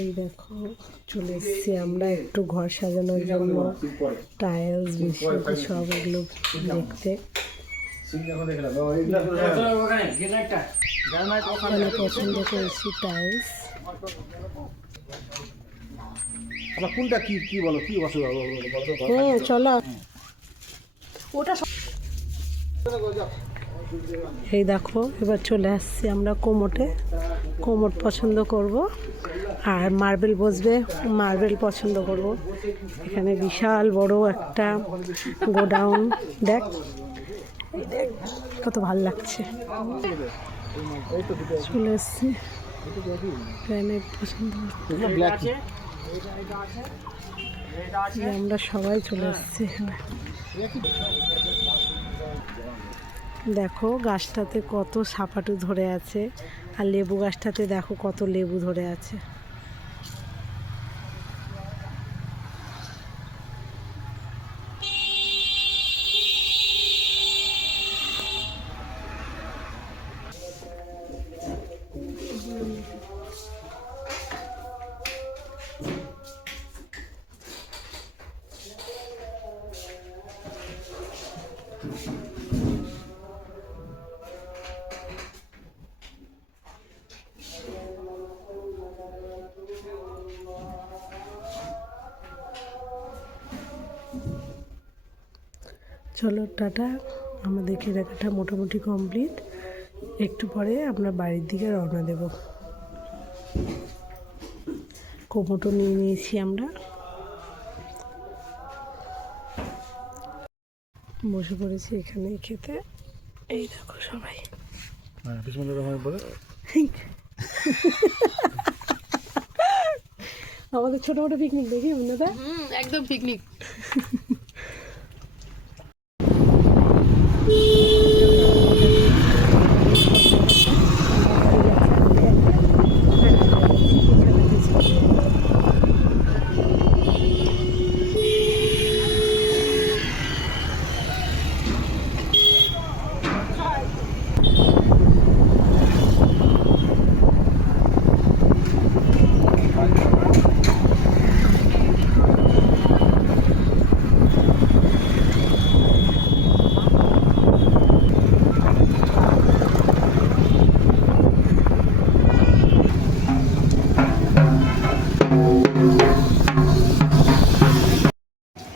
এই দেখো চলে এসেছি আমরা একটু ঘর সাজানোর জন্য টাইলস বিছানা সব এগুলো দেখতে। ওখানে পছন্দ করেছি টাইলস। কোনটা কি কি বলো কি চলো ওটা এই দেখো এবার চলে আসছি আমরা কোমোটে। কোমোট পছন্দ করব আর মার্বেল বসবে, মার্বেল পছন্দ করব। এখানে বিশাল বড় একটা গোডাউন, দেখ কত ভালো লাগছে। চলে এসছি গ্রানাইট পছন্দ, আমরা সবাই চলে এসছি এখানে। দেখো গাছটাতে কত সাপাটু ধরে আছে, আর লেবু গাছটাতে দেখো কত লেবু ধরে আছে। চলো টাটা, আমাদের কেনাকাটা মোটামুটি কমপ্লিট। একটু পরে আমরা বাড়ির দিকে রওনা দেব। কোমোটো নিয়ে নিয়েছি আমরা, বসে পড়েছি এখানে খেতে। এই দেখো সবাই আমাদের ছোট মোটো পিকনিক দেখি দাদা, একদম পিকনিক।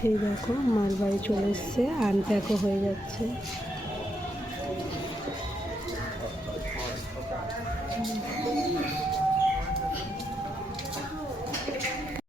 এই দেখো মার বাড়ি চলে এসছে, আনপ্যাকও হয়ে যাচ্ছে।